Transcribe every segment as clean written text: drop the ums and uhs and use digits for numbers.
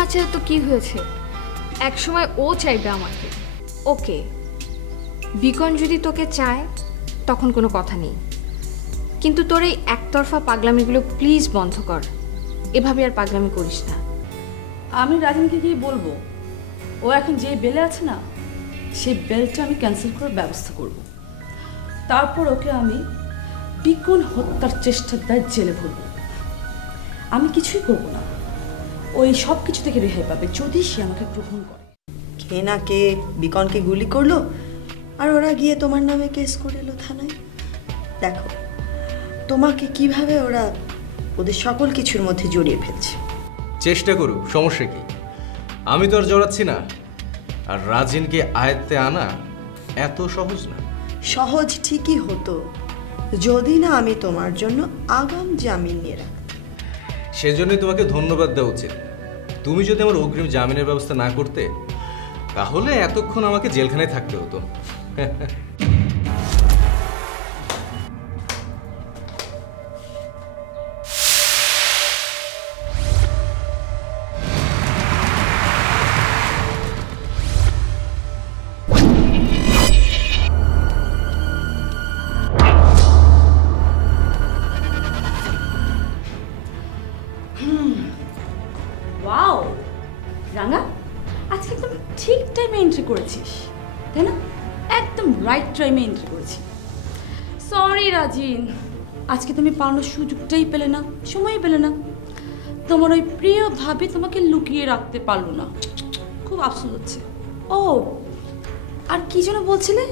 না চায় তো কি হয়েছে, এক সময় ও চাইবে আমাকে। ওকে, বিকন যদি তোকে চায় তখন কোনো কথা নেই, কিন্তু তোর এই একতরফা পাগলামিগুলো প্লিজ বন্ধ কর। এভাবে আর পাগলামি করিস না। আমি রাজনীকে গিয়ে বলবো ও এখন যে বেলে আছে না, সেই বেলটা আমি ক্যান্সেল করার ব্যবস্থা করব। তারপর ওকে আমি বিকন হত্যার চেষ্টার দায় জেলে ভরবো। আমি কিছুই করব না, ওই সব কিছু থেকে রেহাই পাবে যদি সে আমাকে গ্রহণ করে। কে না কে বিকনকে গুলি করলো আর ওরা গিয়ে তোমার নামে কেস করে এলো থানায়। দেখো তোমাকে কিভাবে ওরা ওদের সকল কিছুর মধ্যে জড়িয়ে ফেলছে। চেষ্টা করুক, সমস্যা কি? আমি তো আর জড়াচ্ছি না। আর রাজিনকে আয়ত্তে আনা এত সহজ না। সহজ ঠিকই হতো যদি না আমি তোমার জন্য আগাম জামিন নিয়ে রাখতাম। সেজন্যই তোমাকে ধন্যবাদ দেওয়া উচিত। তুমি যদি আমার অগ্রিম জামিনের ব্যবস্থা না করতে তাহলে এতক্ষণ আমাকে জেলখানায় থাকতে হতো। ওয়াও রাঙা, আজকে একদম ঠিক টাইমে এন্ট্রি করেছিস, তাই না? একদম রাইট টাইমে এন্ট্রি করেছি। সরি রাজিন, আজকে তুমি পালানোর সুযোগটাই পেলে না, সময়ই পেলে না। তোমার ওই প্রিয় ভাবি তোমাকে লুকিয়ে রাখতে পারলো না, খুব আফসোস হচ্ছে। ও আর কি যেন বলছিলে?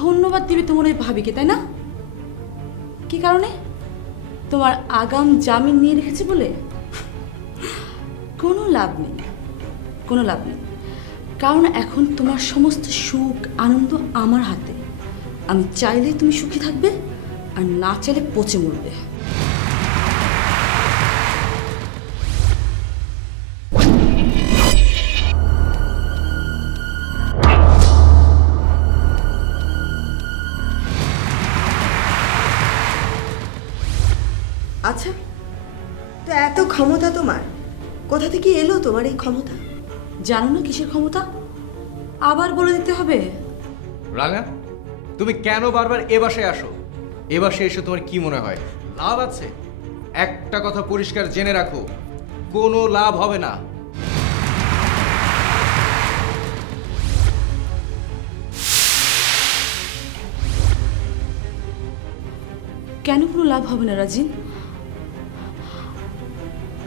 ধন্যবাদ দিবে তোমার ওই ভাবিকে, তাই না? কি কারণে? তোমার আগাম জামিন নিয়ে রেখেছে বলে? কোনো লাভ নেই, কোনো লাভ নেই, কারণ এখন তোমার সমস্ত সুখ আনন্দ আমার হাতে। আমি চাইলে তুমি সুখী থাকবে, আর না চাইলে পচে মরবে। আচ্ছা, তো এত ক্ষমতা তোমার, কোথা থেকে এলো তোমার এই ক্ষমতা? জানো না কিসের ক্ষমতা? আবার বলে দিতে হবে? রাঙা, তুমি কেন বারবার এ বাসায় আসো? এ বাসায় এসে তোমার কি মনে হয় লাভ আছে? একটা কথা পরিষ্কার জেনে রাখো, কোনো লাভ হবে না। কেন কোনো লাভ হবে না রাজিন?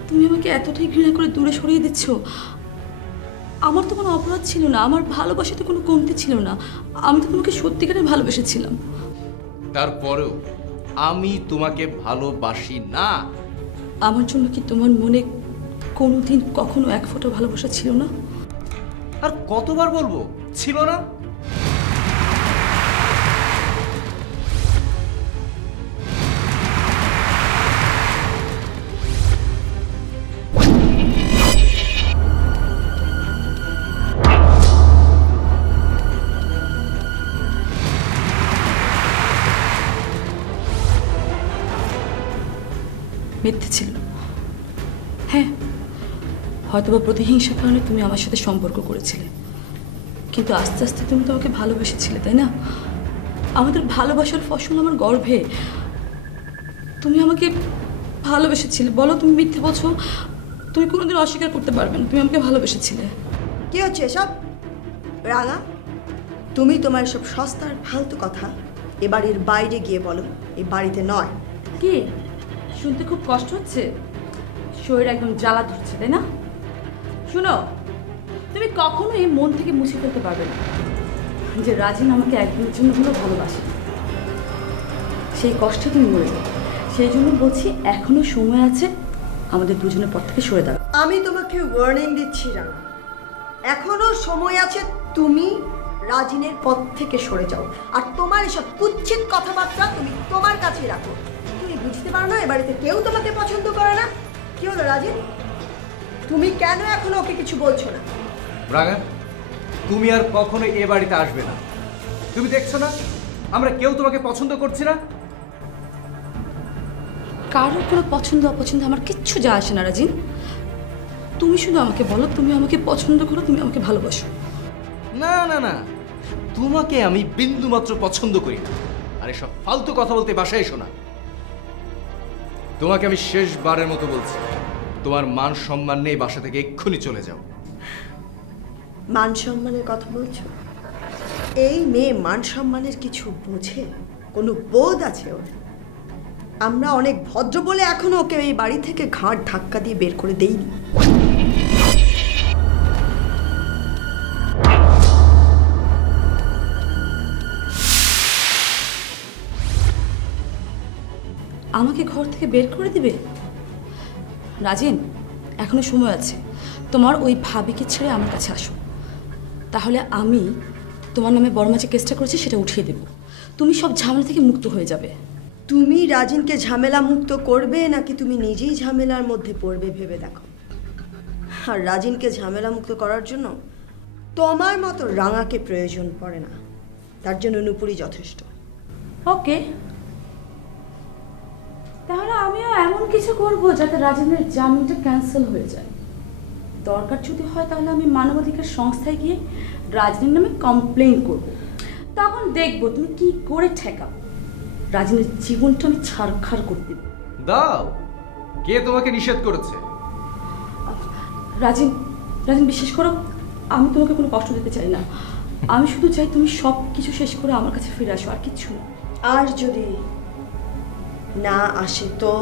তুমি আমাকে এতটাই ঘৃণা করে দূরে সরিয়ে দিচ্ছ। আমার তো কোনো অপরাধ ছিল না, আমার ভালোবাসাতে কোনো কমতি ছিল না। আমি তো তোমাকে সত্যিকারে ভালোবেসেছিলাম। তারপরেও আমি তোমাকে ভালোবাসি না। আমার জন্য কি তোমার মনে কোনোদিন কখনো এক ফোঁটা ভালোবাসা ছিল না? আর কতবার বলবো ছিল না? মিথ্যে ছিল। হ্যাঁ, হয়তোবা প্রতিহিংসার কারণে তুমি আমার সাথে সম্পর্ক করেছিলে, কিন্তু আস্তে আস্তে তুমি তো আমাকে ভালোবেসেছিলে, তাই না? আমাদের ভালোবাসার ফসল আমার গর্ভে। তুমি আমাকে ভালোবেসেছিলে। বলো, তুমি মিথ্যে বলছো? তুমি কোনোদিন অস্বীকার করতে পারবে না তুমি আমাকে ভালোবেসেছিলে। কি হচ্ছে এসব? রাঙা, তুমি তোমার সব সস্তার ফালতু কথা এ বাড়ির বাইরে গিয়ে বলো, এই বাড়িতে নয়। কি শুনতে খুব কষ্ট হচ্ছে? শরীর একদম জ্বালা ধরছে, তাই না? শুনো, তুমি কখনোই মন থেকে মুছে ফেলতে পারবে না যে রাজিন আমাকে একদিনের জন্য হলেও ভালোবাসে। সেই কষ্টে তুমি মরে যাবে। সেই জন্য বলছি, এখনো সময় আছে আমাদের দুজনের পর থেকে সরে দাঁড়াও। আমি তোমাকে ওয়ার্নিং দিচ্ছি রাঙা, এখনো সময় আছে। তুমি রাজিনের পথ থেকে সরে যাও, আর তোমার এসব কুৎসিত কথাবার্তা তুমি তোমার কাছেই রাখো। তুমি বুঝতে পারো না এ বাড়িতে কেউ তোমাকে পছন্দ করে না? কি হলো রাজিন, তুমি কেন এখনো ওকে কিছু বলছো না? রাঙা, তুমি আর কখনো এ বাড়িতে আসবে না। তুমি দেখছো না আমরা কেউ তোমাকে পছন্দ করছি না। কারোর কোনো পছন্দ অপছন্দ আমার কিচ্ছু যায় আসে না রাজিন। তুমি শুধু আমাকে বলো, তুমি আমাকে পছন্দ করো, তুমি আমাকে ভালোবাসো। না না না, তোমাকে আমি বিন্দু মাত্র পছন্দ করি না। আর এসব ফালতু কথা বলতে বাসায় এসো না। তোমাকে আমি শেষবারের মতো বলছি, তোমার মান সম্মান নেই, বাসা থেকে এক্ষুনি চলে যাও। মান সম্মানের কথা বলছো? এই মেয়ে মান সম্মানের কিছু বোঝে? কোনো বোধ আছে ওর? আমরা অনেক ভদ্র বলে এখনো ওকে এই বাড়ি থেকে ঘাট ধাক্কা দিয়ে বের করে দেইনি। আমাকে ঘর থেকে বের করে দিবে? রাজিন, এখনো সময় আছে। তোমার ওই ভাবিকে ছেড়ে আমার কাছে আসো, তাহলে আমি তোমার নামে বড় মাঝে কেসটা করেছি সেটা উঠিয়ে দেব। তুমি সব ঝামেলা থেকে মুক্ত হয়ে যাবে। তুমি রাজিনকে ঝামেলা মুক্ত করবে নাকি তুমি নিজেই ঝামেলার মধ্যে পড়বে ভেবে দেখো। আর রাজিনকে ঝামেলা মুক্ত করার জন্য তোমার মতো রাঙাকে প্রয়োজন পড়ে না, তার জন্য নুপুরই যথেষ্ট। ওকে, তাহলে আমিও এমন কিছু করব যাতে রাজিনের জামিনটা ক্যান্সেল হয়ে যায়। দরকার যদি হয় তাহলে আমি মানবাধিকার সংস্থায় গিয়ে রাজিনের নামে কমপ্লেইন করব। তখন দেখবো তুমি কি করে ঠেকাও। রাজিনের জীবনটা আমি ছাড়খাড় করে দেব। দাও, কে তোমাকে নিষেধ করেছে? রাজিন, রাজিন বিশ্বাস করো, আমি তোমাকে কোনো কষ্ট দিতে চাই না। আমি শুধু চাই তুমি সব কিছু শেষ করে আমার কাছে ফিরে আসো, আর কিচ্ছু না। আর যদি না আসে তো?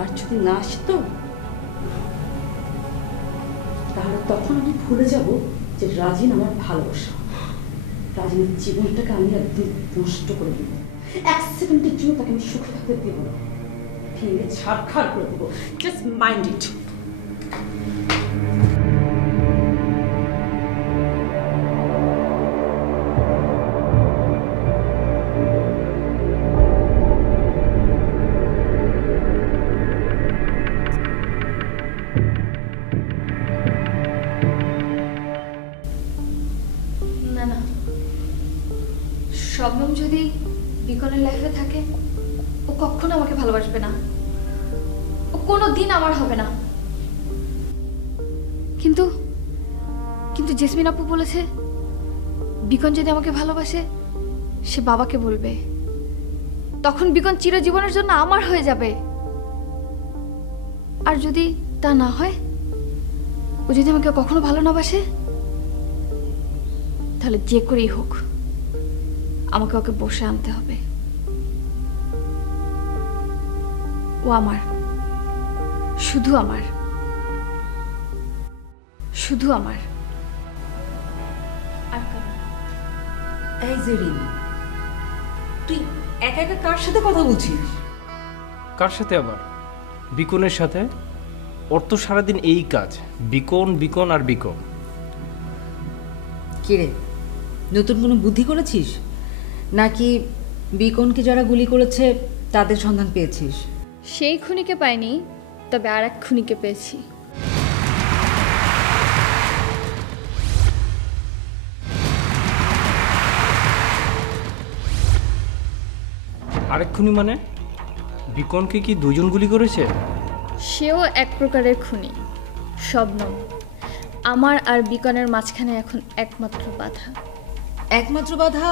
আর যদি না আসে তো, তাহলে তখন আমি ভুলে যাব যে রাজিন আমার ভালোবাসা। রাজিনের জীবনটাকে আমি একদিন নষ্ট করে দেব। এক সেকেন্ডের জন্য তাকে আমি সুখে থাকতে দেবো না, ভেঙে ছাড়খাড় করে দেবো। Just mind it. না না, শবনম যদি বিকনের লাইফে থাকে, ও কখনো আমাকে ভালোবাসবে না, ও কোনো দিন আমার হবে না। কিন্তু কিন্তু জেসমিন আপু বলেছে বিকন যদি আমাকে ভালোবাসে সে বাবাকে বলবে, তখন বিকন চিরজীবনের জন্য আমার হয়ে যাবে। আর যদি তা না হয়, ও যদি আমাকে কখনো ভালো না বাসে, তাহলে যে করেই হোক আমাকে ওকে বসে আনতে হবে। ও আমার, শুধু আমার, শুধু আমার। আর কারণ এই জেরিন, তুই একা একা কার সাথে কথা বলছিস? কার সাথে আবার? বিকনের সাথে। ওর তো সারাদিন এই কাজ, বিকন বিকন আর বিকন। কিরে, নতুন কোনো বুদ্ধি করেছিস নাকি বিকনকে যারা গুলি করেছে তাদের সন্ধান পেয়েছিস? সেই খুনিকে পাইনি, তবে আর এক খুনিকে পেয়েছি। আরেক খুনি মানে? বিকনকে কি দুজন গুলি করেছে? সেও এক প্রকারের খুনি, শবনম। আমার আর বিকনের মাঝখানে এখন একমাত্র বাধা। একমাত্র বাধা?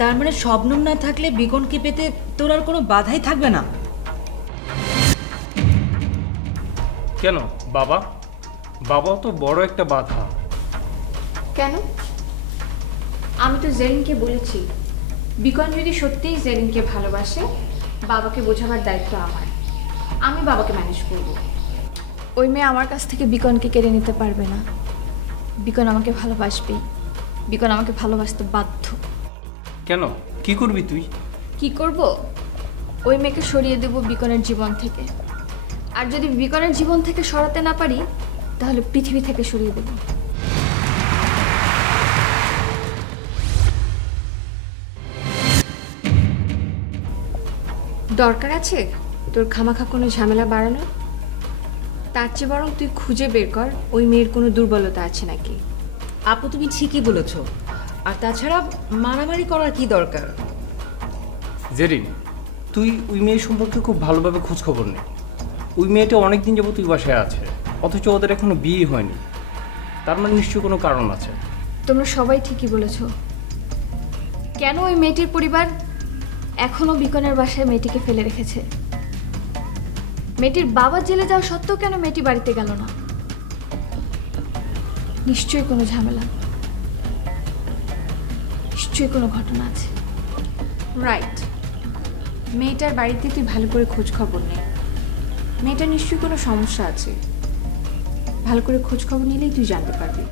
তার মানে শবনম না থাকলে বিকনকে পেতে তোর আর কোনো বাধাই থাকবে না? কেন বাবা? বাবাও তো বড় একটা বাধা। কেন? আমি তো জেরিনকে বলেছি, বিকন যদি সত্যিই জেরিনকে ভালোবাসে, বাবাকে বোঝাবার দায়িত্ব আমার। আমি বাবাকে ম্যানেজ করব। ওই মেয়ে আমার কাছ থেকে বিকনকে কেড়ে নিতে পারবে না। বিকন আমাকে ভালোবাসবেই, বিকন আমাকে ভালোবাসতে বাধ্য। কেন, কি করবি তুই? কি করব? ওই মেয়েকে সরিয়ে দেব বিকনের জীবন থেকে। আর যদি বিকনের জীবন থেকে সরাতে না পারি, তাহলে পৃথিবী থেকে সরিয়ে দেব। দরকার আছে তোর খামাখা কোনো ঝামেলা বাড়ানো? তার চেয়ে বরং তুই খুঁজে বের কর ওই মেয়ের কোনো দুর্বলতা আছে নাকি। আপু, তুমি ঠিকই বলেছ। আর তাছাড়া মারামারি করার কি দরকার? জেরিন, তুই ওই মেয়ে সম্পর্কে খুব ভালোভাবে খোঁজ খবর নে। ওই মেয়েটা অনেকদিন যাবত ওই বাসায় আছে, অথচ ওদের এখনো বিয়ে হয়নি। তার মানে নিশ্চয়ই কোনো কারণ আছে। তোমরা সবাই ঠিকই বলেছ। কেন ওই মেয়েটির পরিবার এখনো বিকনের বাসায় মেয়েটিকে ফেলে রেখেছে? মেয়েটির বাবা জেলে যাওয়া সত্ত্বেও কেন মেয়েটি বাড়িতে গেল না? নিশ্চয়ই কোনো ঝামেলা, নিশ্চয়ই কোনো ঘটনা আছে। রাইট, মেয়েটার বাড়িতে তুই ভালো করে খোঁজ খবর নে। মেয়েটার নিশ্চয়ই কোনো সমস্যা আছে, ভালো করে খোঁজ খবর নিলেই তুই জানতে পারবি।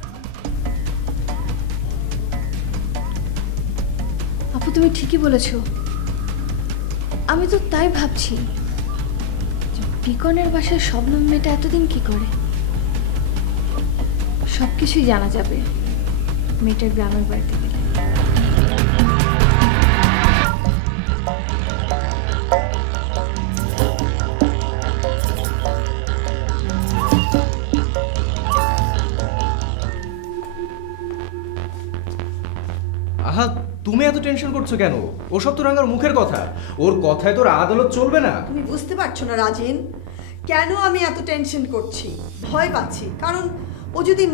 আপু তুমি ঠিকই বলেছ। আমি তো তাই ভাবছি যে বিকনের বাসায় শবনম মেয়েটা এতদিন কি করে। সব কিছুই জানা যাবে মেয়েটার গ্রামের বাড়িতে গেলে। আহা, তুমি এত টেনশন করছো কেন? ওসব তো রাঙার মুখের কথা, ওর কথায় তোর আদালত চলবে না। তুমি বুঝতে পারছো না রাজিন, কেন আমি এত টেনশন করছি, ভয় পাচ্ছি? কারণ ও যদি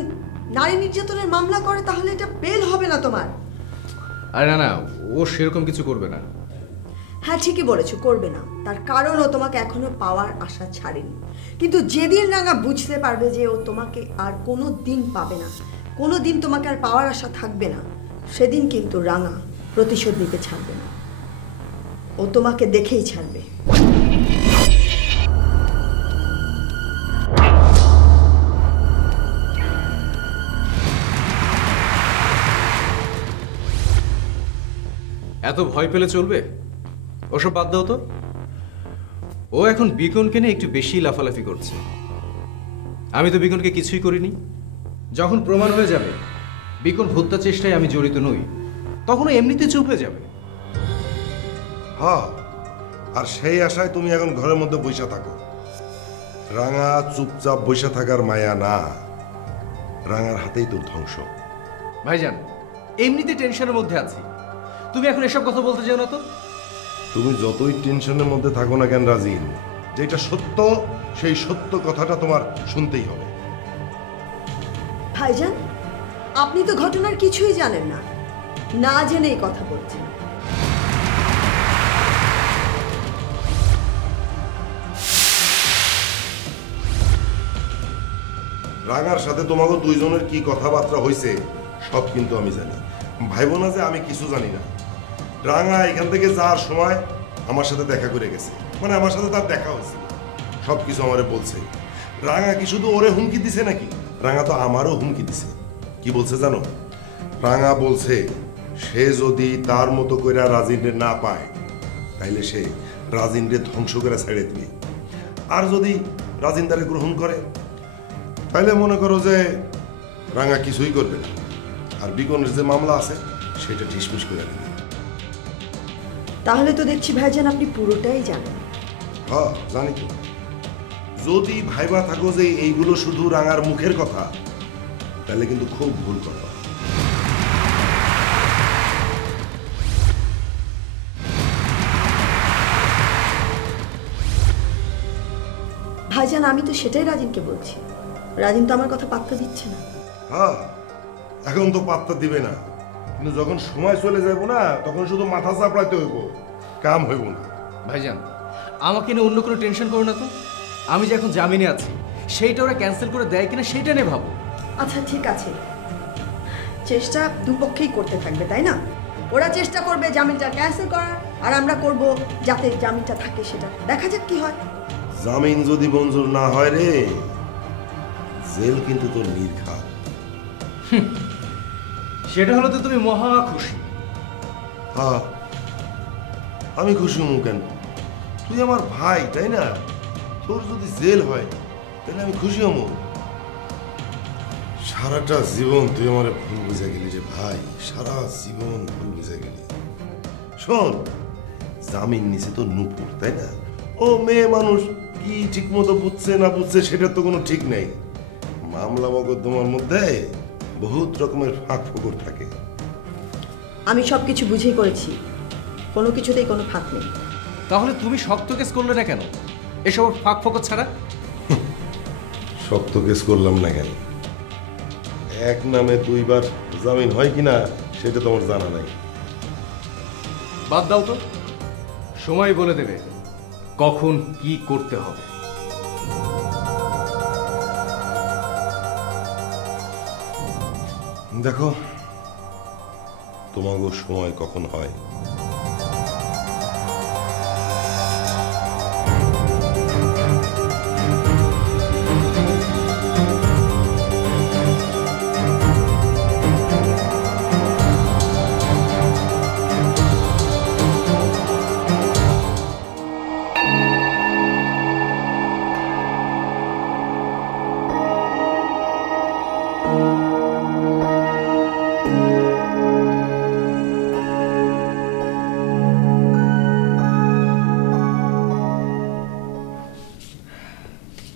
নারী নির্যাতনের মামলা করে তাহলে এটা বেল হবে না তোমার। আরে না না, ও সেরকম কিছু করবে না। হ্যাঁ ঠিকই বলেছো, করবে না। তার কারণ ও তোমাকে এখনো পাওয়ার আশা ছাড়েনি। কিন্তু যেদিন রাঙা বুঝতে পারবে যে ও তোমাকে আর কোনো দিন পাবে না, কোনো দিন তোমাকে আর পাওয়ার আশা থাকবে না, সেদিন কিন্তু রাঙা প্রতিশোধ নিতে ছাড়বে না। ও তোমাকে দেখেই ছাড়বে। এত ভয় পেলে চলবে? ওসব বাদ দাও তো। ও এখন বিকনকে নিয়ে একটু বেশি লাফালাফি করছে। আমি তো বিকনকে কিছুই করিনি। যখন প্রমাণ হয়ে যাবে বিকন হত্যা চেষ্টায় আমি জড়িত নই, তখন ও এমনিতে চুপ হয়ে যাবে। হ্যাঁ, আর সেই আশায় তুমি এখন ঘরের মধ্যে বসে থাকো। রাঙা চুপচাপ বসে থাকার মায়া না, রাঙার হাতেই তোর ধ্বংস। ভাইজান, এমনিতে টেনশনের মধ্যে আছি, তুমি এখন এসব কথা বলতে চাও না তো। তুমি যতই টেনশনের মধ্যে থাকো না কেন রাজিন, যেটা সত্য সেই সত্য কথাটা তোমার শুনতেই হবে। ভাইজান, আপনি তো ঘটনার কিছুই জানেন না, না জেনেই কথা বলছেন। রাঙার সাথে তোমাকে দুইজনের কি কথাবার্তা হয়েছে সব কিন্তু আমি জানি। ভাইবো না যে আমি কিছু জানি না। রাঙা এখান থেকে যাওয়ার সময় আমার সাথে দেখা করে গেছে, মানে আমার সাথে তার দেখা হয়েছে, সব কিছু আমারে বলছে। রাঙা কি শুধু ওরে হুমকি দিছে নাকি? রাঙা তো আমারও হুমকি দিছে। কি বলছে জানো? রাঙা বলছে সে যদি তার মতো করে রাজিনরে না পায় তাইলে সে রাজিনরে ধ্বংস করে ছেড়ে দিবে, আর যদি রাজিনদারে গ্রহণ করে তাইলে মনে করো যে রাঙা কিছুই করবে না, আর বিকনের যে মামলা আছে সেটা ঢিসমিস করে দেবে। তাহলে তো দেখছি ভাইজান আপনি পুরোটাই জানেন। হ্যাঁ জানি তো। যদি ভাইবা থাকো যে এইগুলো শুধু রাঙার মুখের কথা, তাহলে কিন্তু খুব ভুল কথা। ভাইজান আমি তো সেটাই রাজিনকে বলছি, রাজিন তো আমার কথা পাত্তা দিচ্ছে না। হ্যাঁ, এখন তো পাত্তা দিবে না, কিন্তু যখন সময় চলে যাব না তখন শুধু মাথা চাপড়াইতে হইব, কাম হইব না। ভাইজান, আমাকে নিয়ে অন্য কোনো টেনশন করো না তো। আমি যে এখন জামিনে আছি, সেইটা ওরা ক্যান্সেল করে দেয় কিনা সেইটা নিয়ে ভাবো। আচ্ছা ঠিক আছে, চেষ্টা দুপক্ষেই করতে থাকবে তাই না? ওরা চেষ্টা করবে জামিনটা ক্যান্সেল করার, আর আমরা করব যাতে জামিনটা থাকে, সেটা দেখা যাক কি হয়। জামিন যদি মঞ্জুর না হয় রে, জেল কিন্তু তোর নির্ঘাত। সেটা হলো তো তুমি মহা খুশি। হ্যাঁ, আমি খুশি হমু কেন? তুই আমার ভাই তাই না? তোর যদি জেল হয় তাহলে আমি খুশি হমু। সারাটা জীবন তুই আমার ভুল বুঝে গেলি রে ভাই, সারা জীবন ভুল বুঝে গেলি। শোন, জামিন নিছে তো নূপুর তাই না? ও মেয়ে মানুষ, কি ঠিক মতো বুঝছে না বুঝছে সেটার তো কোনো ঠিক নেই। মামলা মকদ্দমার মধ্যে বহুত রকমের ফাঁক ফোকর থাকে। আমি সব কিছু বুঝেই করেছি, কোনো কিছুতেই কোনো ফাঁক নেই। তাহলে তুমি শক্ত কেস করলে না কেন? এসব ফাঁক ফোকর ছাড়া? শক্ত কেস করলাম না কেন? এক নামে দুইবার জামিন হয় কিনা সেটা তোমার জানা নাই। বাদ দাও তো, সময় বলে দেবে কখন কি করতে হবে। দেখো তোমাকে সময় কখন হয়।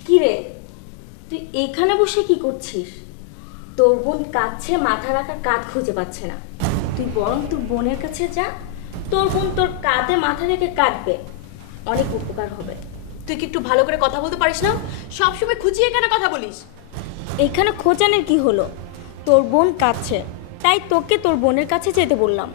কিরে, তুই এখানে বসে কি করছিস? তোর বোন কাঁদছে, মাথা রাখার কাঁধ খুঁজে পাচ্ছে না। তুই বরং তোর বোনের কাছে যা, তোর বোন তোর কাঁধে মাথা রেখে কাঁদবে, অনেক উপকার হবে। তুই কি একটু ভালো করে কথা বলতে পারিস না? সবসময় খুঁজিয়ে এখানে কথা বলিস। এখানে খোঁজানোর কি হলো? তোর বোন কাঁদছে, তাই তোকে তোর বোনের কাছে যেতে বললাম।